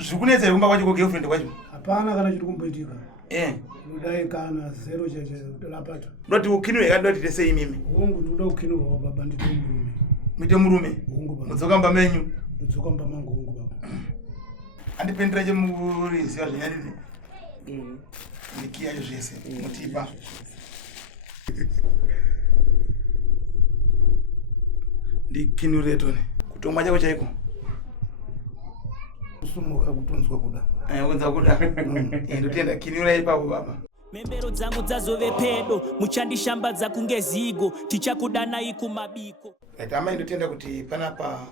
Zvikunetsa kumba kwacho girlfriend kwacho. Hapana kana chiri kumboitika. Ndodai kana zero cheche lapata. Ndoti ukinwe yakandoti tese imimi. Hongu ndoda ukinwa baba ndito murume. Mite murume. Hongu baba. Mudzoka mba menyu. Mudzoka mba mangu hongu baba. Andipendera chemuri ziva zvinyariri. Ndikiya zvese mutipa. Ndikinure tone. Kutomwa chako chaiko. Kusumuka kutonzwa kuda. Unza kuda. Ndotenda kinura ipapo baba. Membero dzangu dzazove pedo muchandishambadza kunge zigo tichakudana ikumabiko. Kama ndotenda kuti panapa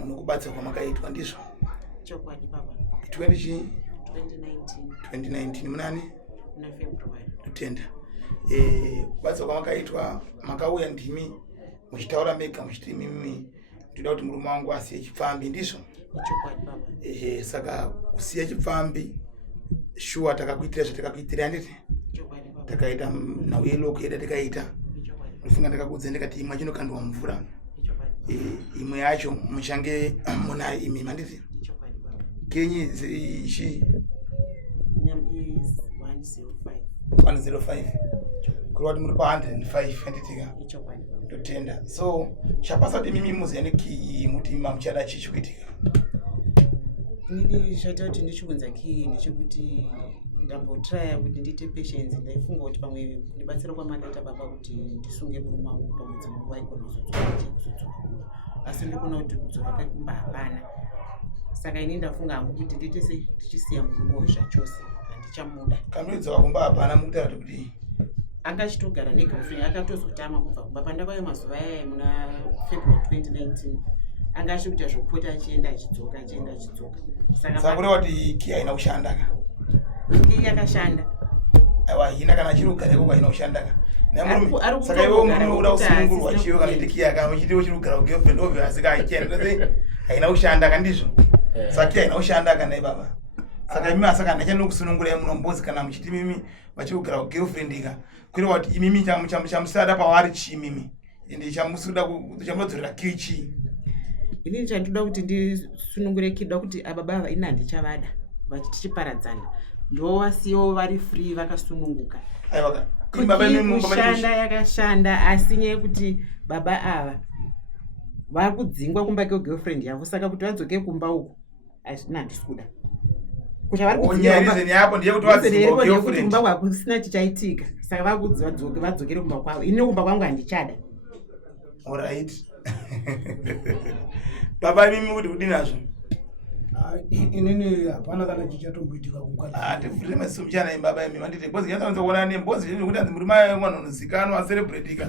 munokubatsa kwamakaitwa ndizvo. Chokwadi baba. 2019 munani? Na February. Ndotenda. Kubatsa kwamakaitwa makauya ndimi muchitaura mega muchiti mimi ndinoda kuti murume wangu asiye chipfambi ndizvo. Chokwadi baba. Saka kusiya chipfambi shuwa takakuitira zvatakakuitira anditi. Chokwadi baba. Takaita nawe loko yeda takaita. Ndofunga ndakakudza ndikati imwe chinokandwa mvura. Imwe yacho muchange muna imi manditi. Chokwadi baba. Kenyi ishi Name is 105. 105. Kurwati muri pa 105 anditika. Chokwadi baba. Ndotenda. So chapasa kuti mimi muziyani ki muti mamuchada chichi kuitika. Nini chatauti ndichiunza ki ndechikuti ndambotraya kuti ndite patience ndaifunga kuti pamwe ndibatsira kwamadaita baba kuti ndisunge murume wangu pamwedzi munguva ikona kuzodzoka asi ndikona kuti kudzoka kwakumba hapana. Saka ini ndafunga hangu kuti nditese tichisiya murume zvachose handichamuda. Kamudzoka kumba hapana mukutaura kuti angachitogara negirlfriend akatozotama kubva kumba pandakauya mazuva aya muna February 2019 anga achikuita zvokupota achienda achidzoka achienda achidzoka. Saka kureva kuti ki haina kushanda ka. Ki yakashanda. Aiwa hina kana chiri kugara kwa haina kushanda ka. Saka iwe murume uda kusunungurwa chiyo kana kuti ki yaka muchitiwo chiri kugara girlfriend obvious ka ichenda kuti haina kushanda ka ndizvo. Saka ki haina kushanda kana ibaba. Saka mimi asaka ndachanokusunungura munombozi kana muchiti mimi vachiri kugara girlfriend ka. Kureva kuti imimi chamusada pavari chi mimi. Ende chamusuda chamudzorera kichi. Ini chandoda kuti ndisunungure kida kuti ababa ava ina ndichavada vachitichiparadzana ndowasiwo vari free vakasununguka. Aiwa baba mimi kushanda yakashanda asi nyaya kuti baba ava vari kudzingwa kumba kwegirlfriend yavo saka kuti vadzoke kumba uku hazvina handisikuda kumba kwakusina chichaitika saka vakudzi vadzokere kumba kwavo ini kumba kwangu handichada. Alright. Baba mimi kuti kudini nazvo? Inini hapana kana chichatomboitika kumukadzi. Ndivhurire maziso muchana ibaba mimi manditi bozi yanza kuona nembozi kuti anzi murume mwana unozikanwa acelebratika.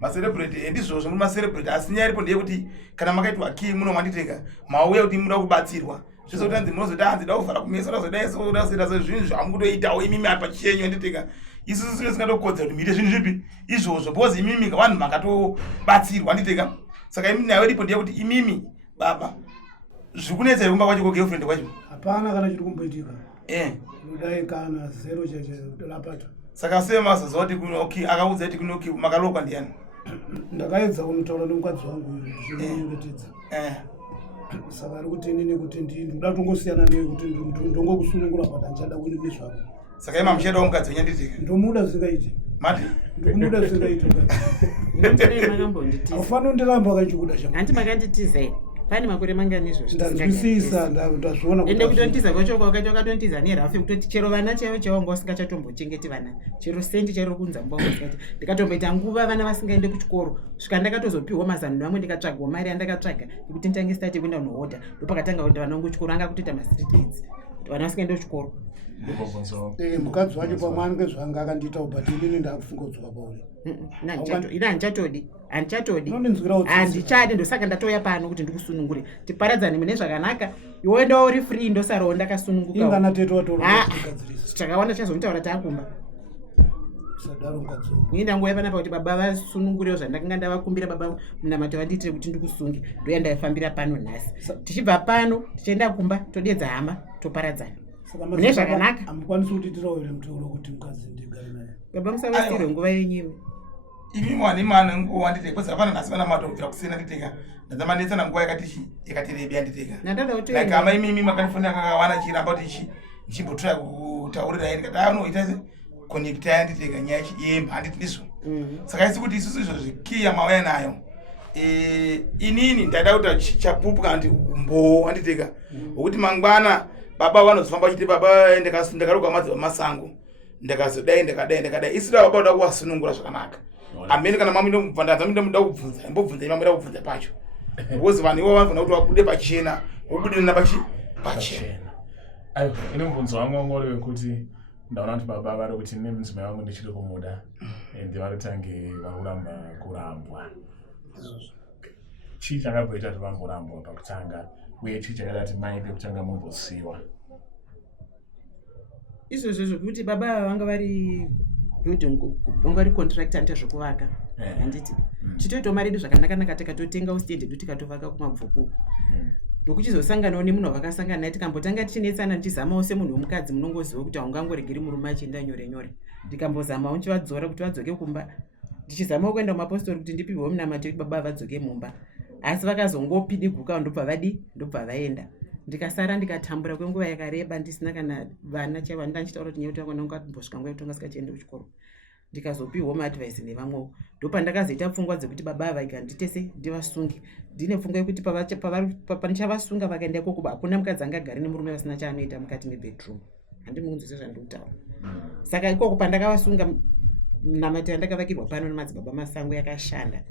Macelebrate ndizvozvo muri macelebrate asi nyaya iripo ndeyekuti kana makaitwa ki muno mwanditeka mauya kuti muda kubatsirwa. Zvose kuti anzi munozoti hanzi da kuvhara kumesa unozoda so unozoita zvinhu zvamukutoitawo imimi apa chenyu anditeka. Isusu singadokodza kuti muite zvinhu zvipi izvozvo bozi imimi vanhu makatobatsirwa anditeka. Saka imimi nayo iripo ndeyekuti imimi baba zvikunetsa kumba kwacho girlfriend kwacho. Hapana kana chiri kumboitika. Ndodai kana zero cheche lapata. Saka sema zoti kunoki akaudza kuti kunoki makalokwa ndiani. Ndakaedza kuntaura nomukadzi wangu zvinonyengetedza. Saka ari kuti inini kuti ndinoda kutongosiyana neye kuti ndongokusunungura kuti handichada kunini zvako. Saka ima mucheda womukadzi wenyanditika. Ndomuda zvingaiti. Mati? Ndikumuda zvingaiti. Aufana kundiramba kanchikuda changu. Hanti makanditiza here. Pane makore manganizvo ndazwisisa ndazviona kuti ende kutontiza kwacho kwakacho katontiza nerafi kutoti chero vana chaivo vasingachatombochengeti vana chero sendi chairo kunza mbongo sikati ndikatomboita nguva vana vasingaende kuchikoro svika ndakatozopiwa mazano amwe ndikatsvagwa mari yandakatsvaga kuti nditange stati kuenda kunohodha ndopakatanga kuti vana vangu kuchikoro anga kutoita mastreet kids kuti vana vasingaende kuchikoro. Mukadzi wacho pamwe anenge zvanga akandiita but inini ndakufunga kudzoka pauri. Ina handichatodi handichadi ndosaka ndatoya pano kuti ndikusunungure tiparadzane mune zvakanaka iwoenda uri free ndosarawo ndakasununguka. Ingana teto watora chakawanda chazomutaura taakumba Musadaro mukadzi. Ini ndangoya panapa kuti baba vasunungurewo zvandakanga ndavakumbira baba munamato vandiitire kuti ndikusunge ndoya ndaifambira pano nhasi. Tichibva pano tichienda kumba todedza hama toparadzana mune zvakanaka. Hamukwanisi kutiitirawo here mutauro kuti mukadzi ndigare naye. Baba musavasirwe nguva yenyime. imi mwani mana nguwa nditeka kwesa vana nasivana madokotera kusina nditeka ndazamanetsana nguwa yakatirebe nditeka like ama imi makanifunda kakawana chiramba kuti nchimbotora kutaurira yeni kati anoita connecta nditeka nyaya yemba handiti ndizvo saka isi kuti isusu izvozvi kiya mauya nayo inini ndada kuti chapupu kana kuti umbowo handiteka wokuti mangwana baba vanozofamba vachiti baba ndakaruka Madzibaba Masango ndakazodai ndakadai isida baba uda kuwasunungura zvakanaka amene kana mami ndomubvandaza ndomuda kubvunza imbobvunza imami da kubvunza pacho because vanhu ivo vanofana kuti vabude pachena vobudirana pachena. Ayo ine mubvunzo wangu wangori wekuti ndaona kuti baba vari kuti ne mudzimai wangu ndichiri kumuda ende vari tange vakuramba kurambwa. Chii chakabvoita kuti vamborambwa pakutanga uye chii chakaita kuti mai pekutanga mumbosiyiwa? Izvozvo zvokuti baba vanga vari building vanga vari contractor ndezvokuvaka handiti titoitawo mari edu zvakanaka tikatotenga ustende tikatovaka kumabvuku ndokuchizosanganawo nemunhu vakasangana naye tikambotanga tichinetsana tichizamawo semunhu womukadzi munongoziva kuti haungangoregeri murume achienda nyore tikambozamawo nchivadzora kuti vadzoke kumba tichizamawo kuenda kumapostori kuti ndipihwewo munamato kuti baba vadzoke mumba asi vakazongopidiguka ndobva vaenda ndikasara ndikatambura kwenguva yakareba ndisina kana vana chaivo ndandichitaura kuti nyauti vakona ungaambosvika nguva yekuti ungasingachiende kuchikoro ndikazopihwa maadvice nevamwewo ndopandakazoita pfungwa dzekuti baba vaiga nditese ndivasunge ndine pfungwa yekuti panichavasungwa vakaenda ikoko hakuna mukadzi angagari nemurume vasina chaanoita mukati mebedroom handimunzwise zvandikutaura saka ikoko pandakavasunga namatira ndakavakirwa pano neMadzibaba Masango yakashanda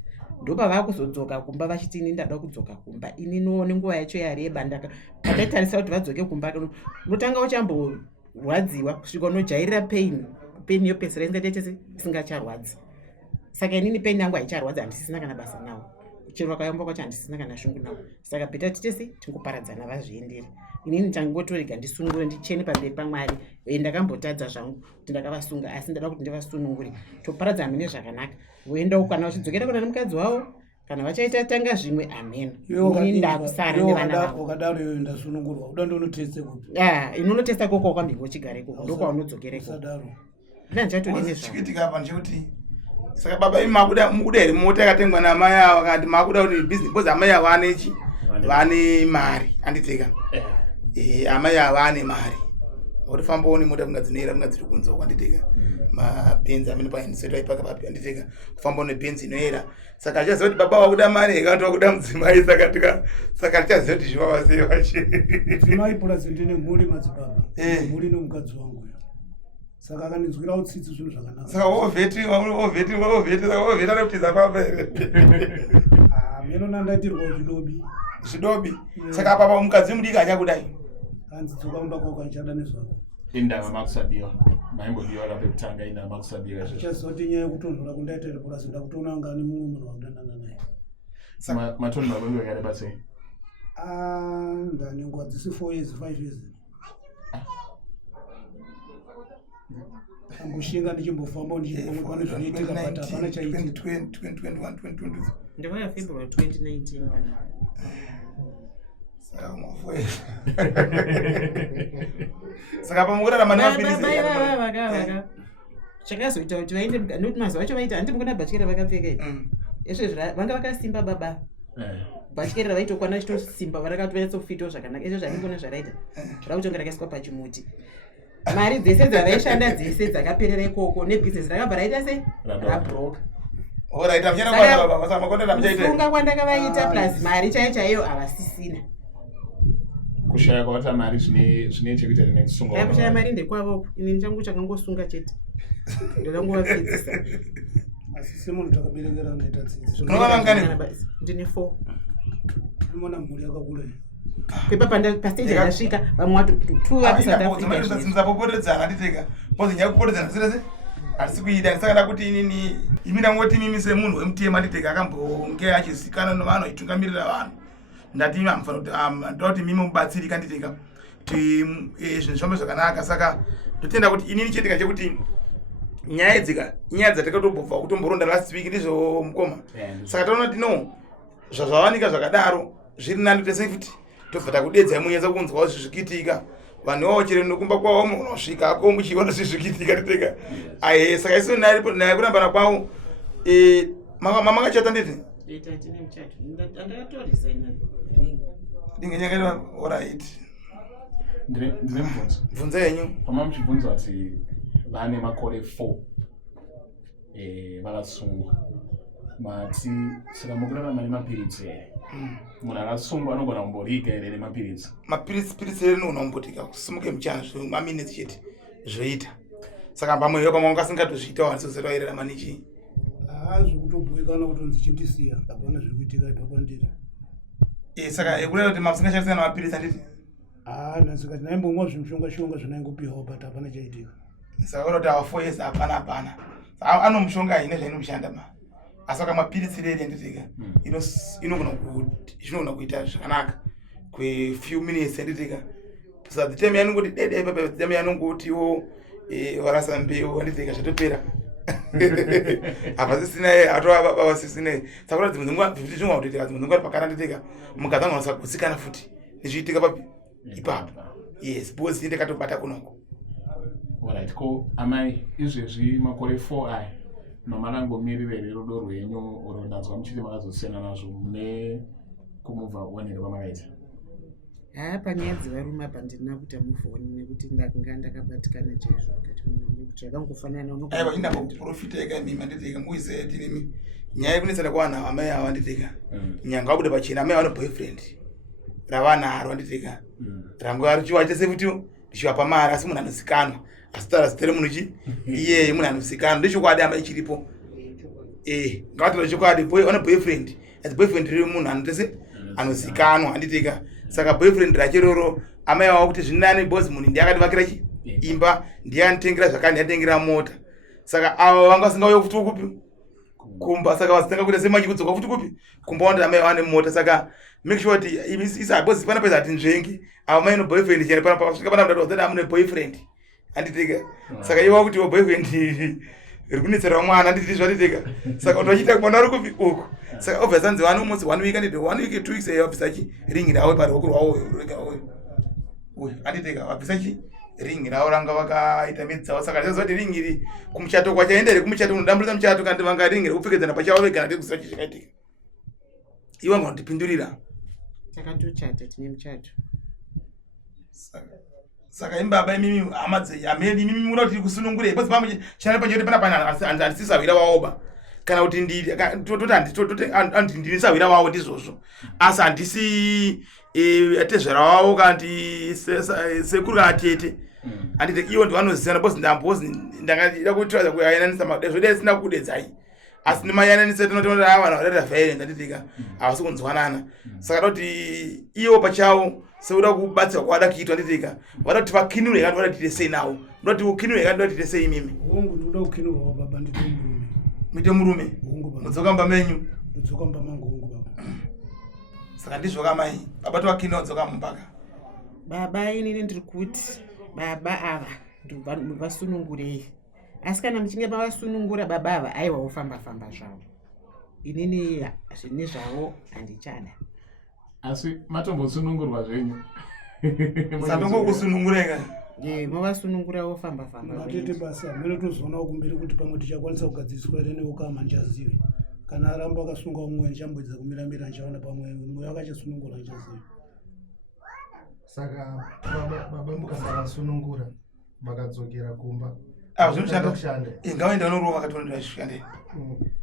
ndopava kuzodzoka kumba vachiti ini ndada kudzoka kumba ini noone nguva yacho yareba pandaitarisa kuti vadzoke kumba unotanga uchamborwadziwa kusvika unojairira pain yopedzera ingatese isingacharwadzi saka inini pain yangu haicharwadzi handisisina kana basa nawo chero vakayamba kwacho handisisina kana shungu nawo saka bheta titese tingoparadzana vazviendere inini changotorega ndisungure ndichene pamberi paMwari ndakambotadza zvangu kuti ndakavasunga asi ndada kuti ndivasunungure toparadzana mune zvakanaka voendawo kana vachidzokera kuna nemukadzi wavo kana vachaita tanga zvimwe amen ini ndakusara nevana vavo ukadaro iyoyo ndasunungurwa uda ndonoteste kupi inonotesta koko kwambingochigare koko ndokwaunodzokere koko chikitika apa ndechekuti saka baba imi mukuda here mota yakatengwa namai avo akati makuda kuti business because amai avo vane mari handiteka amai avo ane mari urifambawo nemota kungadzinera kungadziri kunze kwanditeka mapenzi amene paindisoita ipaka papi handiteka kufambawo nepenzi inoera saka tichaziva kuti baba wakuda mari yakati wakuda mudzimai saka tichaziva kuti zvivava sei vache mudzimai plus ndine mhuri Madzibaba mhuri nomukadzi wangu saka akandinzwirawo tsitsi zvinhu zvakanaka saka wovheta nekutiza papa here meno nandaitirwa zvidobi saka papa mukadzi mudiki achakudai handidzoka mumba kwako andichada nezvako indava makusadiwa maimbodiwa lapekutanga indava makusadiwa chaziva kuti nyaya yekutonhora kundaitire purasi ndakutoona anga ane mumwe munhu wakudanana naye matonho makwenge akareba sei ndanenguva dzisi 4 years 5 years amboshinga ndichimbofamba ndichipane zvinoitika but hapana chaitika 2021 ndivaya February 2019 saka pamukurarama nevaka chakazoita kuti vaende nokuti mazuva acho vaita handi mukuna bhatyikera vakapfeka izvo vanga vakasimba baba bhatyikera vaitokwana chitosimba varakatonyatsofiitawo zvakanaka izvo zvandingona zvaraita zvarakutonga rakaiswa pachimuti mari dzese dzavaishanda dzese dzakaperera ikoko nebhizinesi rakabva raita sei rabroka kufunga kwandakavaita plus mari chaiyo havasisina kushaya kwavata mari zvine chekuita nekusunga kushaya mari ndekwavoko ini ndichangu chakangosunga chete ndakanguvapedzisa asi semunhu takaberekera ndaita tsitsi ndine 4 imona mhuri yakakura kwepa pastage yakasvika vamwe wato 2 vapisatapopotedzana handiteka pozinyaya kupotedzana zvirese hatisi kuida ndisakada kuti inini imi ndangoti mimi semunhu wemutema handiteka akambonge achizikanwa nevanhu achitungamirira vanhu ndati imi amufana kuti ndoda kuti mimi mubatsirika handiteka kuti zvinhu zvifambe zvakanaka saka ndotenda kuti inini chiitika chekuti nyaya dzatakatobva kutomboronda last week ndizvo mukoma saka taona kuti no zvazvavanika zvakadaro zviri nani tese futi tobva takudedza munyatsa kunzwawo zvezvikiitika vanhu vavo chero nokumba kwavo munosvikako muchiona zvezvikiitika toteka saka isu naye kurambana kwavo Mama kachata nditi? Ita tine muchato. Ndakatorisa ina ring. Ndingenyangana alright. Ndine mubvunzo. Bvunza yenyu. Pama muchibvunza kuti vane makore 4 vakasungwa. Mati saka mukurarama nemapiritsi here. Munhu akasungwa anogona kumborika here nemapiritsi. Mapiritsi here anogona kumbotika kusimuke muchazvo maminutes chete zvoita. Saka pamwe yo kama ungasingatozviita wanisozera here ramanichi. Zvekutobhuikana kuti nzichindisiya hapana zviri kuitika ipapo ndiri. Saka ekureva kuti mamusingachasiyana namapiritsi anditi? Nasikati naimbomwa zvimushonga zvinaingopiwa but hapana chaitika. Saka kuti our 4 years hapana. Ano mushonga ine zvainomushanda ma. Asi kama mapiritsi reri anditika inogona kuita zvakanaka kwe few minutes anditika. So the time yanongoti dede baba the time yanongotiwo warasa mbeu anditika zvatopera. Apa sisina atova baba sisina. Saka kuti dzimwe zvitizvonga kuti dzimwe ngwa pakana nditika mukazanga unosakutsikana futi. Nezviitika papi ipapo. Yes, boss inde katobata kunoko. Alright, ko amai izvezvi makore 4 aya mamakangomirire rudo rwenyu rundanzwa muchiti makazosiyana nazvo mune kumubva onero kwamakaita. Panyaya dzevarume apa ndina kuita muvhoni nekuti ndakanga ndakabatikana chaizvo kati kuti zvakangofanana aiwa indangoprofita ega mimi anditeka muize tinimi nyaya yekunetsana kwavanhu amai ava anditeka nyanga wabuda pachena amai vane boyfriend ravanaro anditeka rangu arichiwa chese futi ndichivapa mari asi munhu anozikanwa asi tara zitere munhu chi iyeye munhu anozikanwa ndechokwadi amai chiripo ngavatora chokwadi vane boyfriend asi boyfriend riri munhu anotese anozikanwa anditeka saka boyfriend rachiroro amai vava kuti zvinani bosi munhu ndiye akativakira chi imba ndiye anitengera zvakandi atengera mota saka avo vanga vasingauye futi kupi kumba saka vasitanga kuita semanyi kudzoka futi kupi kumba wanda amai vane mota saka make sure kuti isa bosi pana pesa ati nzvengi avo mai no boyfriend chene pana pasvika pana mutatu wazati amune boyfriend anditeka saka iva kuti boyfriend rikunetsera mwana anditi zvatiteka saka unochiita mwana ari kupi uku saka obva sanzi vano musi 1 week anditi 1 week 2 weeks wabvisa chi ringi rawo paruoko rwawo uyu anditeka wabvisa chi ringi rawo ranga vakaita midzi dzavo saka zazoti ringi iri kumuchato kwachaenda iri kumuchato unodambulisa muchato kandi vanga ringi rekupfekedzana pachavo vega ndikuziva chi zvakaitika ivo ngonotipindurira takatochata tine muchato saka imbaba imimi ameni imimi muna kuti kusunungure basi pamwe chana pachoti pana pana andisisawira wawoba kana kuti ndiri toti ndinisawira wawo ndizvozvo asi handisi atezvera wawo kanti sekuru kana tete anditi iwo ndivanoziyana bosi ndambozi ndangada kutira kuyananisa madezvode sina kudedzai asi nimayananisa tinotoona vanhu vareta violence anditika havasi kunzwanana saka kuti iwo pachavo seuda kubatsirwa kwavada kuitwa nditika vada kuti vakinure kandi vada tiite sei nawo ndoda kuti ukinure kandi vada tiite sei imimi ndoda kukinurwa baba ndito murume muite murume mudzoka mba menyu mudzoka mba mangu baba saka ndizvo kamai baba tovakinura kudzoka mumbaka baba inini ndiri kuti baba ava vasunungurei asi kana muchinge mavasunungura baba ava aiwa ufamba zvavo inini zvine zvavo handichada asi matombosunungurwa zvenyu satongokusunungureka mavasunungura wofamba matete basi hamene tozoona kumberi kuti pamwe tichakwanisa kugadziriswa ere neukama ndichaziva kana aramba akasunga umwe ndichamboedza kumiramira ndichaona pamwe mwe akachasunungura ndichaziva saka baba mukasavasunungura vakadzokera kumba zvinoshanda ngavaenda vanorowa vakatondera zvishandei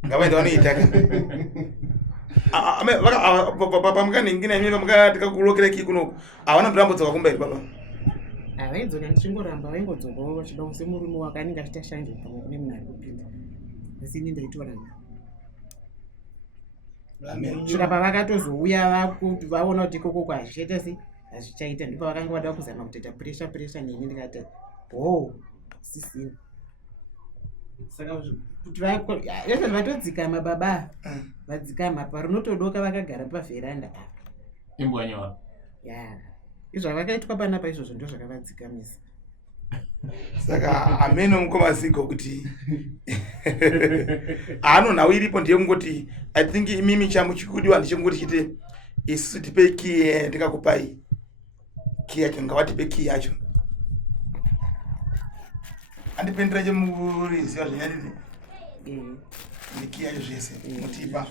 ngavaenda vanoitaka pamukaningina imi pamukatika ki kunoku havana kurambodzoka kumberi baba havaidzoka ndichingoramba vaingodzokawo vachida kuse murume wakanenge achitashande pamwe kune munhu ari kupinda asi ini ndaitoramba svika pavakatozouya vaona kuti ikoko hazvichaita sei hazvichaita ndipo vakanga vada kuzama kutoita puresha neni ndikati sisina saka kuti yesani vatodzikama baba vadzikama parunotodoka vakagara pavheranda apa imbwanyora izvavakaitwa panapa izvozvo ndo zvakavadzikamisa saka ameno mukomasigo kuti haanonhau iripo ndiye kungoti I think imimi changu chikudiwa ndichingoti chite isusu tipe kiye ndikakupai kiye yacho ngavatipe kiye yacho andipendera chemuriziva zvenyadidi ndikiyayo zvese mutipa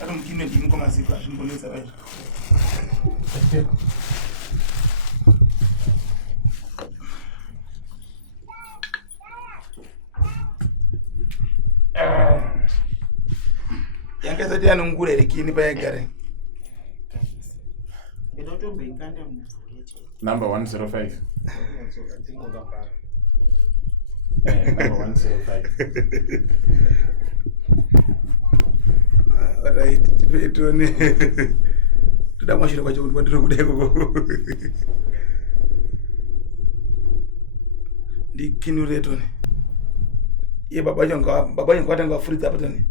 ati mukini ndimi kwamaziko azvimbonetsa vaizvo yanga isati yanongura here kini payagare number 105 number 105 right tipetone toda mwashiro kwacho kuti kwandiri kudai koko ndikinuretone iye baba vangu vatanga vafuridza apa tani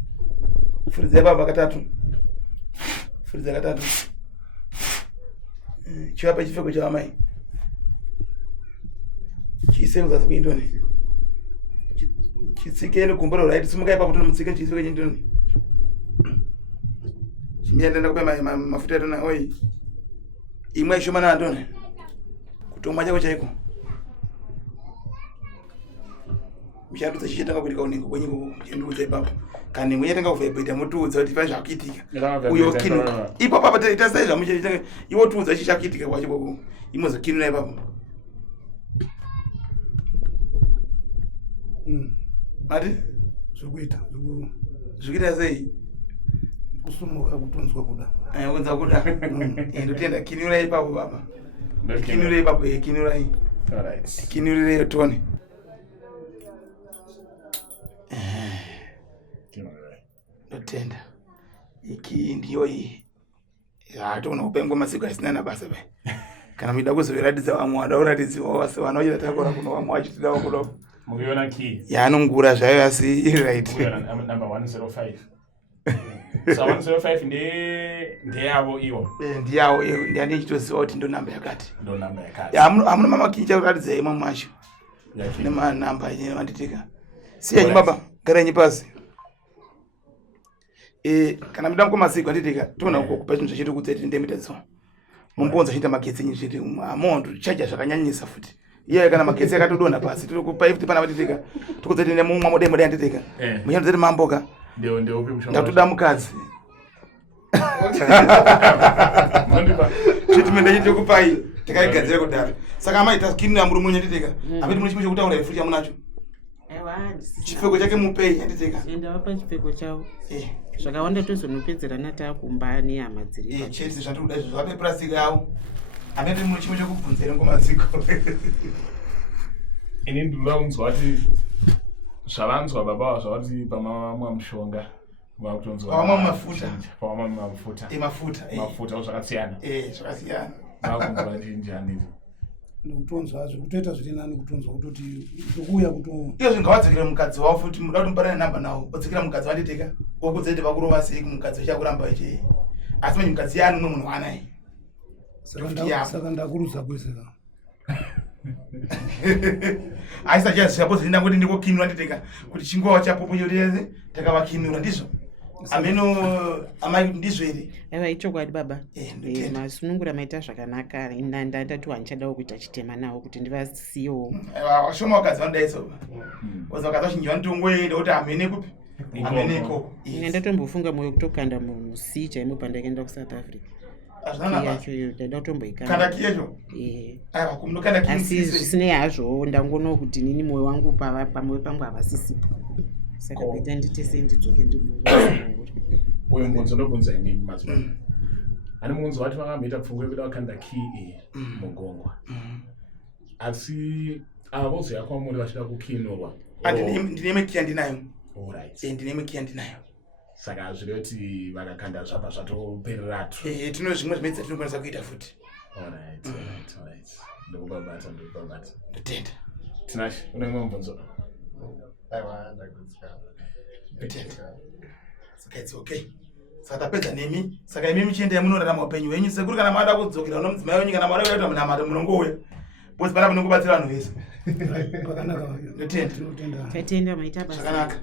furidza baba katatu furidza katatu chivapa chipfeko chavamai chiise kuindoni chitsike negumbo rero raiti simukai papo tonomutsike chipfeko chindoni chimiyandenda kupe mafuta etona oi imwe ishomana andone kutomwa chako chaiko michandudza chichetanga kuitika unenge kwenyiko chendudza ipapo kana imwe yatanga kuvhaibhoita motiudza kuti fai zvakuitika uyo kinuka ipapo apa tasai zvamuchaitika iwo tiudza chichakuitika kwacho koko imozokinura ipapo mati zvikuita sei kusumuka kutonzwa kuda unza kuda ndotenda kinura ipapo baba kinura ipapo kinura kinurire tone ndotenda iki ndiyo iyi yatona kupenga masiku asina nabasa pai kana muida kuzoviratidza vamwe wada kuratidziwa wase vana vachida takora kuno vamwe vachitidawo kudo mukiona key yaanongura zvayo asi right number 105 so 105 ndeyavo iwo ndiyawo ndiani chitoziva kuti ndo namba yakati ndo namba yakati hamuna mamakicha kuratidza imwe macho nemanamba nemanditika siyanyi baba garanyi pasi kana muda mkomasiku anditika tona kupa chinhu zvachiri kudzeti ndemitedzo mumbonza chita magetsi nyinji amondo chaja zvakanyanyisa futi iye kana magetsi akatodonha pasi tiri kupa ifti pana vatitika tikudzeti nemumwe modemo dai anditika muchandodzeti mamboka ndio upi mushonga ndatoda mukadzi treatment yachitokupai takaigadzira kudhara saka amaita skinina murume nyanditika apeti mune chimwe chekutaura ifuti yamunacho chipfeko chake mupei yanditika ndavapa chipfeko chavo zvakawanda tozonopedzerana taakumba nehama dziri chete zvatiri kuda izvo zvape purasiki yavo ameti mune chimwe chekubvunza ngomaziko ini ndinoda kunzwa kuti zvavanzwa baba zvavati pamamwa mushonga vamwa mafuta pamamwa mafuta mafuta zvakasiyana zvakasiyana vakunzwa njani nekutonzwa zvekutoita zviri nani kutonzwa kutoti zvokuuya kuto iyo zvingawadzokera mukadzi wavo futi muda kuti muparane namba nawo odzokera mukadzi wanditeka okudzeti vakurova sei kumukadzi uchakuramba ichii asi manje mukadzi yaani umwe munhu wanai saka ndakurudza kwese ka aisa chaziva pozi ndinangoti ndikokinura nditeka kuti chingowa chapopo chotese takavakinura ndizvo ameno amai ndizvo here aiwa ichokwadi baba masunungura maita zvakanaka ndatiwa ndichadawo kuita chitema nawo kuti ndivasiyewo shoma wakadzi vanodaiso ozi vakadzi vachinji vanotongoenda kuti hamene kupi hamene ikoko ine ndatombofunga mwoyo kutokanda musi chaimo pandakaenda kusouth africa yacho ndada kutomboikanda kiyecho aiwa kumnokanda asi zvisinei hazvo ndangono kuti nini mwoyo wangu pamwoyo pangu havasisipo saka kuita nditese ndidzoke uyu mbunzo ndobvunza inini Madzibaba ani munzo wati vakamboita pfungwa yekuda vakanda key mugongwa asi ava vozoya kwamuri vachida kukinurwa ndine mekiya ndinayo alright ndine mekiya ndinayo saka hazviri kuti vakakanda zvabva zvatopereratu tino zvimwe zvimedzi tinokwanisa kuita futi alright ndokubabata ndotenda tinashi une mwe mubvunzo aiwa ndakudzika ndotenda saka it's okay saka tapedza nemi saka imi michienda munorarama upenyu hwenyu sekuri kana mada kudzokera uno mudzimai wenyu kana mada kuita munamata munongouya bosi pana munongobatsira vanhu vese pakanaka ndotenda tatenda maita basa zvakanaka